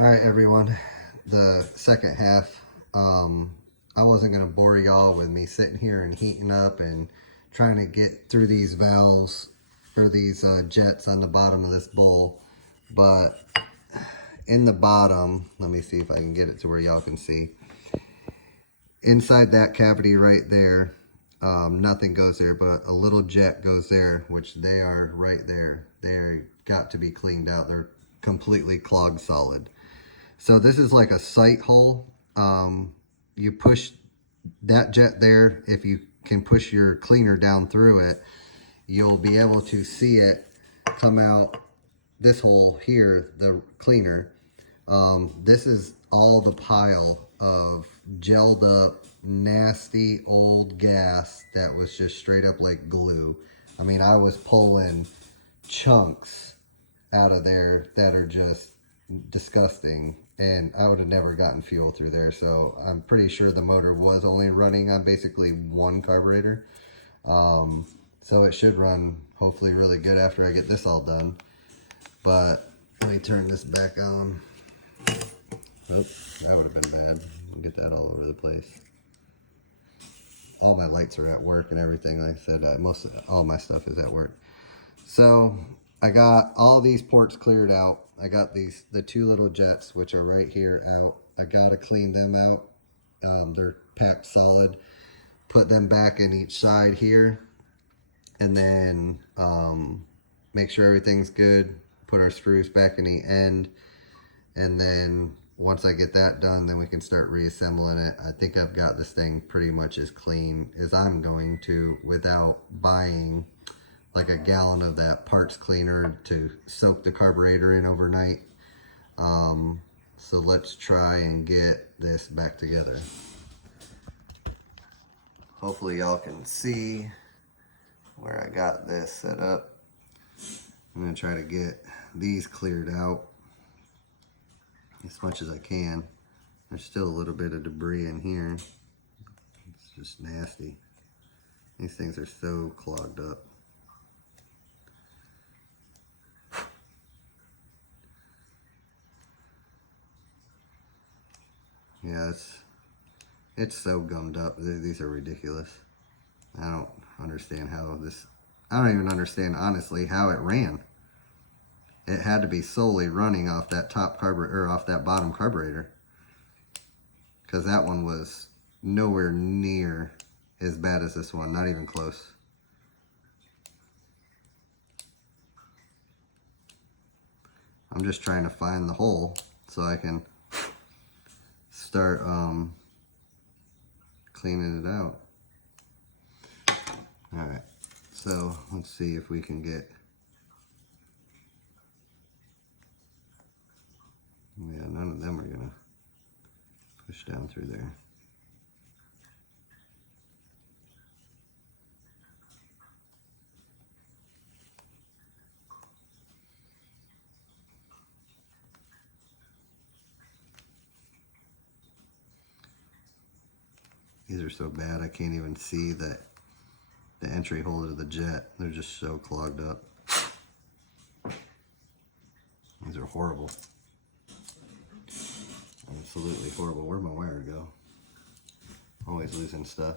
All right, everyone. The second half. I wasn't going to bore y'all with me sitting here and heating up and trying to get through these valves or these jets on the bottom of this bowl. But in the bottom, let me see if I can get it to where y'all can see. Inside that cavity right there, nothing goes there, but a little jet goes there, which they are right there. They're got to be cleaned out. They're completely clogged solid. So this is like a sight hole. You push that jet there. If you can push your cleaner down through it, you'll be able to see it come out this hole here, the cleaner. This is all the pile of gelled up, nasty old gas that was just straight up like glue. I mean, I was pulling chunks out of there that are just disgusting, and I would have never gotten fuel through there. So I'm pretty sure the motor was only running on basically one carburetor. So it should run hopefully really good after I get this all done. But let me turn this back on. Oop, that would have been bad. Get that all over the place. All my lights are at work and everything. Like I said, all my stuff is at work. So I got all these ports cleared out. I got the two little jets, which are right here, out. I gotta clean them out. They're packed solid. Put them back in each side here, and then make sure everything's good. Put our screws back in the end, and then once I get that done, then we can start reassembling it. I think I've got this thing pretty much as clean as I'm going to without buying like a gallon of that parts cleaner to soak the carburetor in overnight. So let's try and get this back together. Hopefully y'all can see where I got this set up. I'm gonna try to get these cleared out as much as I can. There's still a little bit of debris in here. It's just nasty. These things are so clogged up. Yeah, it's so gummed up. These are ridiculous. I don't understand how this, I don't even understand honestly how it ran. It had to be solely running off that top carburetor, or off that bottom carburetor, because that one was nowhere near as bad as this one, not even close. I'm just trying to find the hole so I can start cleaning it out. All right, so let's see if we can get, yeah, none of them are gonna push down through there. These are so bad I can't even see the entry hole to the jet. They're just so clogged up. These are horrible. Absolutely horrible. Where'd my wire go? Always losing stuff.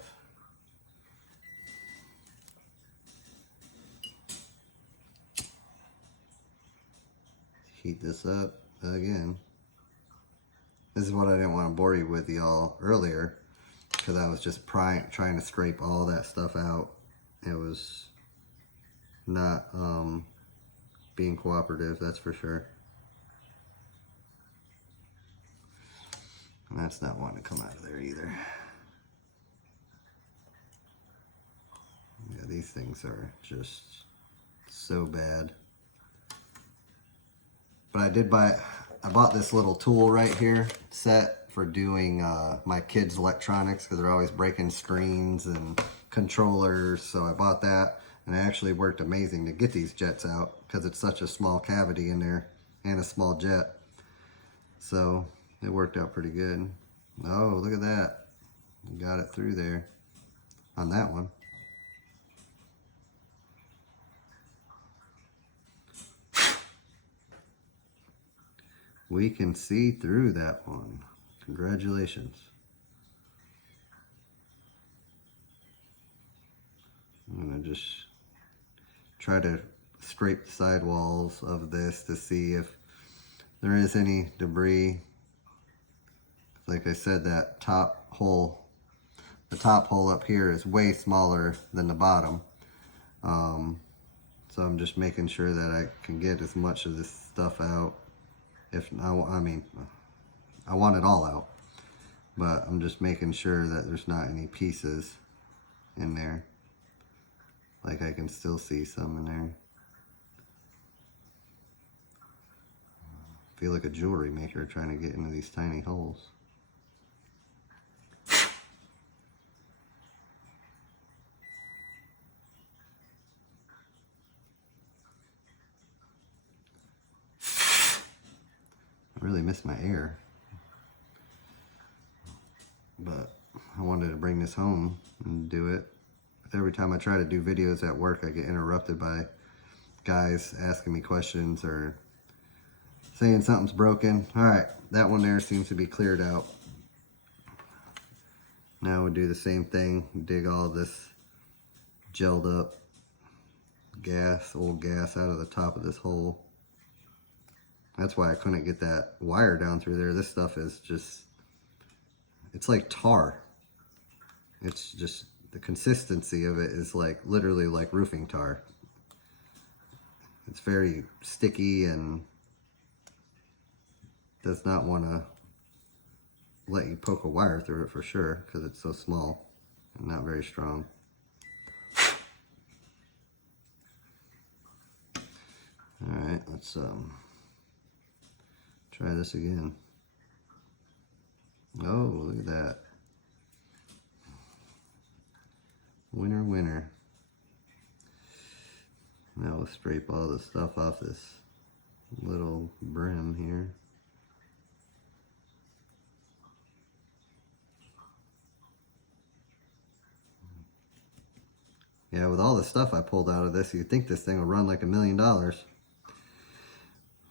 Heat this up again. This is what I didn't want to bore you with y'all earlier, because I was just trying to scrape all that stuff out. It was not being cooperative, that's for sure. And that's not wanting to come out of there either. Yeah, these things are just so bad. But I bought this little tool right here set for doing my kids' electronics, because they're always breaking screens and controllers. So I bought that, and it actually worked amazing to get these jets out, because it's such a small cavity in there and a small jet. So it worked out pretty good. Oh, look at that. Got it through there on that one. We can see through that one. Congratulations. I'm gonna just try to scrape the sidewalls of this to see if there is any debris. Like I said, that top hole, the top hole up here is way smaller than the bottom. So I'm just making sure that I can get as much of this stuff out. If I mean, I want it all out, but I'm just making sure that there's not any pieces in there. Like I can still see some in there. I feel like a jewelry maker trying to get into these tiny holes. I really miss my air. But I wanted to bring this home and do it. Every time I try to do videos at work, I get interrupted by guys asking me questions or saying something's broken. All right, that one there seems to be cleared out. Now we'll do the same thing, dig all this gelled up gas, old gas out of the top of this hole. That's why I couldn't get that wire down through there. This stuff is just, it's like tar. It's just, the consistency of it is like literally like roofing tar. It's very sticky and does not want to let you poke a wire through it for sure, because it's so small and not very strong. Alright, let's try this again. Oh, look at that. Winner, winner. Now we'll scrape all the stuff off this little brim here. Yeah, with all the stuff I pulled out of this, you'd think this thing will run like $1 million.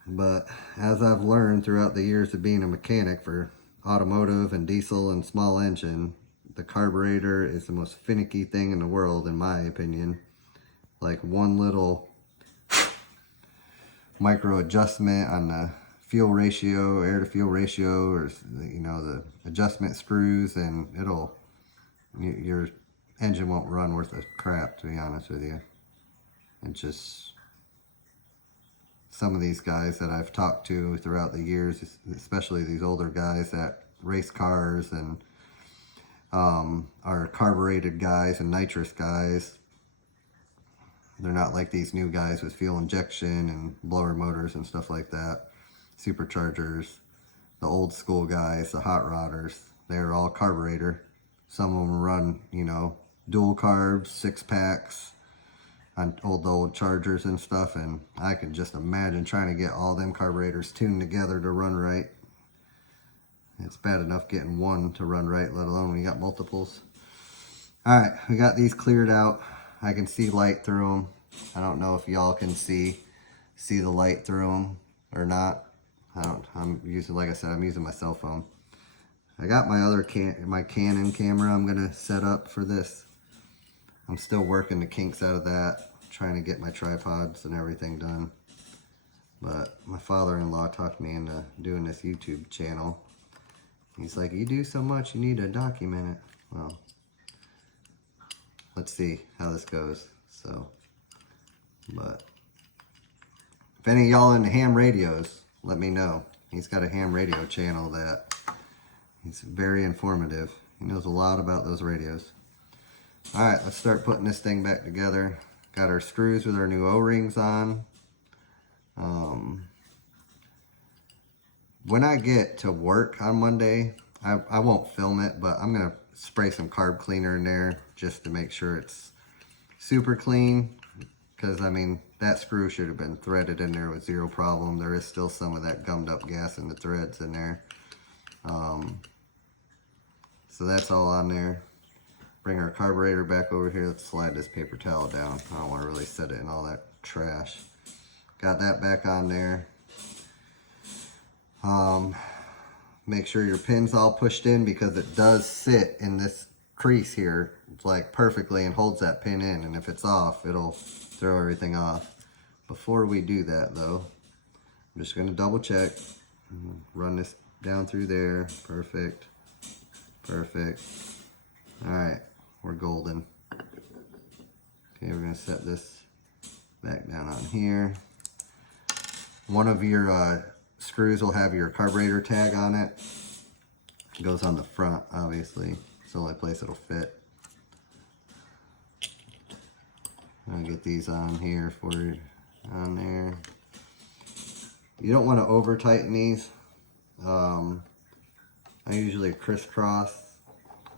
But as I've learned throughout the years of being a mechanic for automotive and diesel and small engine, the carburetor is the most finicky thing in the world, in my opinion. Like one little micro adjustment on the fuel ratio, air to fuel ratio, or you know, the adjustment screws, and your engine won't run worth a crap, to be honest with you. It's just some of these guys that I've talked to throughout the years, especially these older guys that race cars and are carbureted guys and nitrous guys. They're not like these new guys with fuel injection and blower motors and stuff like that. Superchargers, the old school guys, the hot rodders, they're all carburetor. Some of them run, you know, dual carbs, 6-packs on old chargers and stuff, and I can just imagine trying to get all them carburetors tuned together to run right. It's bad enough getting one to run right, let alone when you got multiples. Alright, we got these cleared out. I can see light through them. I don't know if y'all can see the light through them or not. I'm using, like I said, I'm using my cell phone. I got my other my Canon camera I'm gonna set up for this. I'm still working the kinks out of that, trying to get my tripods and everything done. But my father-in-law talked me into doing this YouTube channel. He's like, you do so much, you need to document it. Well, let's see how this goes. So, but if any of y'all into ham radios, let me know. He's got a ham radio channel that he's very informative. He knows a lot about those radios. Alright, let's start putting this thing back together. Got our screws with our new O-rings on. When I get to work on Monday, I won't film it, but I'm going to spray some carb cleaner in there just to make sure it's super clean. Because, I mean, that screw should have been threaded in there with zero problem. There is still some of that gummed up gas in the threads in there. So that's all on there. Bring our carburetor back over here. Let's slide this paper towel down. I don't want to really set it in all that trash. Got that back on there. Make sure your pin's all pushed in, because it does sit in this crease here. It's like perfectly and holds that pin in, and if it's off, it'll throw everything off. Before we do that though, I'm just going to double check. Run this down through there. Perfect. Perfect. Alright, we're golden. Okay, we're going to set this back down on here. One of your screws will have your carburetor tag on it. It goes on the front, obviously. It's the only place it'll fit. I'll get these on here for you, on there. You don't want to over tighten these. I usually crisscross.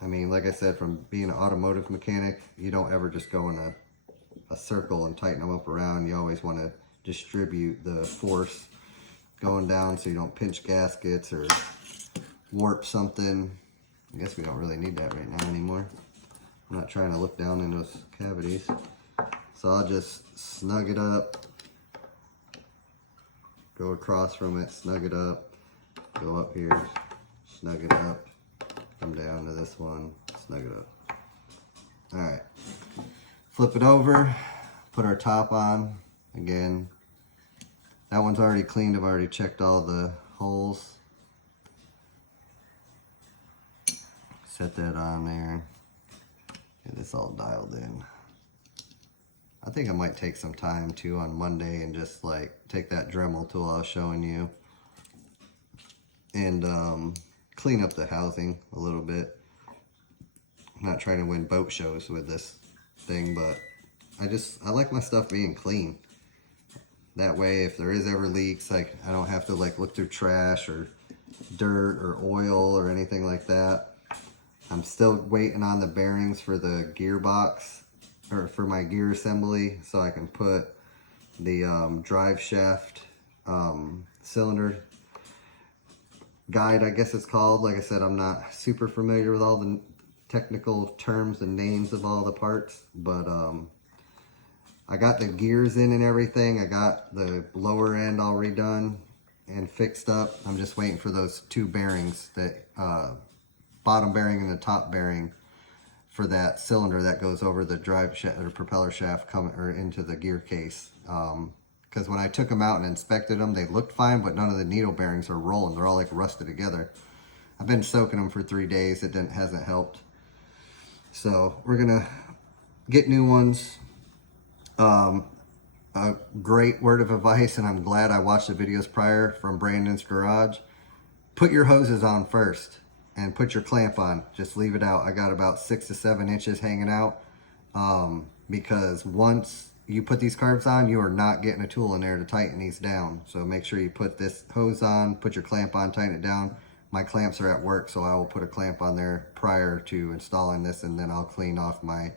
I mean, like I said, from being an automotive mechanic, you don't ever just go in a circle and tighten them up around. You always want to distribute the force going down so you don't pinch gaskets or warp something. I guess we don't really need that right now anymore. I'm not trying to look down in those cavities. So I'll just snug it up, go across from it, snug it up, go up here, snug it up, come down to this one, snug it up. Alright, flip it over, put our top on. Again, that one's already cleaned. I've already checked all the holes. Set that on there. Get this all dialed in. I think I might take some time too on Monday and just like take that Dremel tool I was showing you and clean up the housing a little bit. I'm not trying to win boat shows with this thing, but I like my stuff being clean. That way, if there is ever leaks, like I don't have to like look through trash or dirt or oil or anything like that. I'm still waiting on the bearings for the gearbox, or for my gear assembly, so I can put the drive shaft cylinder guide, I guess it's called. Like I said, I'm not super familiar with all the technical terms and names of all the parts, but I got the gears in and everything. I got the lower end all redone and fixed up. I'm just waiting for those two bearings, that bottom bearing and the top bearing, for that cylinder that goes over the drive shaft or propeller shaft into the gear case. Because when I took them out and inspected them, they looked fine, but none of the needle bearings are rolling. They're all like rusted together. I've been soaking them for 3 days. It hasn't helped. So we're gonna get new ones. A great word of advice, and I'm glad I watched the videos prior from Brandon's garage. Put your hoses on first and put your clamp on. Just leave it out. I got about 6 to 7 inches hanging out, because once you put these carbs on, you are not getting a tool in there to tighten these down. So make sure you put this hose on, put your clamp on, tighten it down. My clamps are at work, so I will put a clamp on there prior to installing this, and then I'll clean off my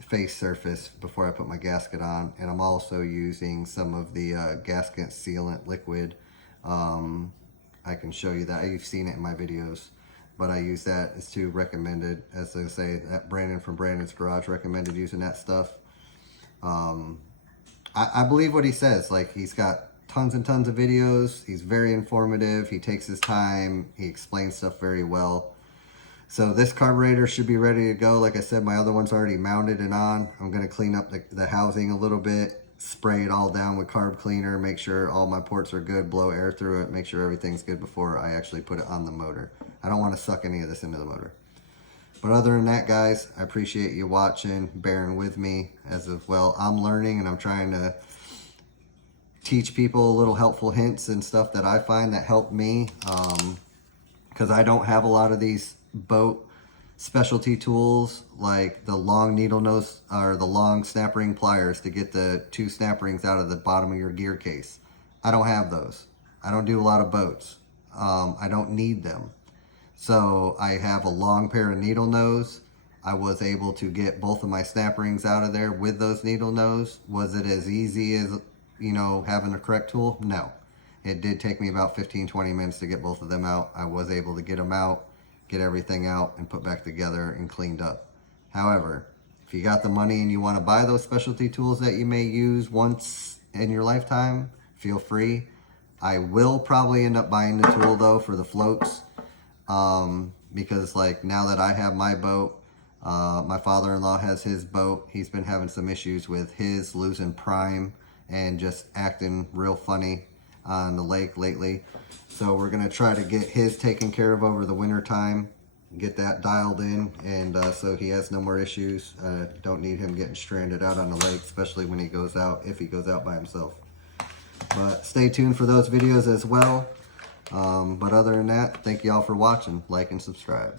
face surface before I put my gasket on. And I'm also using some of the gasket sealant liquid. I can show you that. You've seen it in my videos, but I use that as too recommended. As I say, that Brandon from Brandon's Garage recommended using that stuff. I believe what he says. Like, he's got tons and tons of videos. He's very informative. He takes his time. He explains stuff very well. So this carburetor should be ready to go. Like I said, my other one's already mounted and on. I'm going to clean up the housing a little bit, spray it all down with carb cleaner, make sure all my ports are good, blow air through it, make sure everything's good before I actually put it on the motor. I don't want to suck any of this into the motor. But other than that, guys, I appreciate you watching, bearing with me as well. I'm learning, and I'm trying to teach people little helpful hints and stuff that I find that help me, because I don't have a lot of these boat specialty tools, like the long needle nose or the long snap ring pliers to get the 2 snap rings out of the bottom of your gear case. I don't have those. I don't do a lot of boats. I don't need them. So I have a long pair of needle nose. I was able to get both of my snap rings out of there with those needle nose. Was it as easy as, you know, having the correct tool? No. It did take me about 15-20 minutes to get both of them out. I was able to get them out, get everything out, and put back together and cleaned up. However, if you got the money and you want to buy those specialty tools that you may use once in your lifetime, feel free. I will probably end up buying the tool though for the floats, because like now that I have my boat, my father-in-law has his boat. He's been having some issues with his losing prime and just acting real funny on the lake lately. So we're gonna try to get his taken care of over the winter time, get that dialed in, and so he has no more issues. Don't need him getting stranded out on the lake, especially when he goes out, if he goes out by himself. But stay tuned for those videos as well. But other than that, thank you all for watching. Like and subscribe.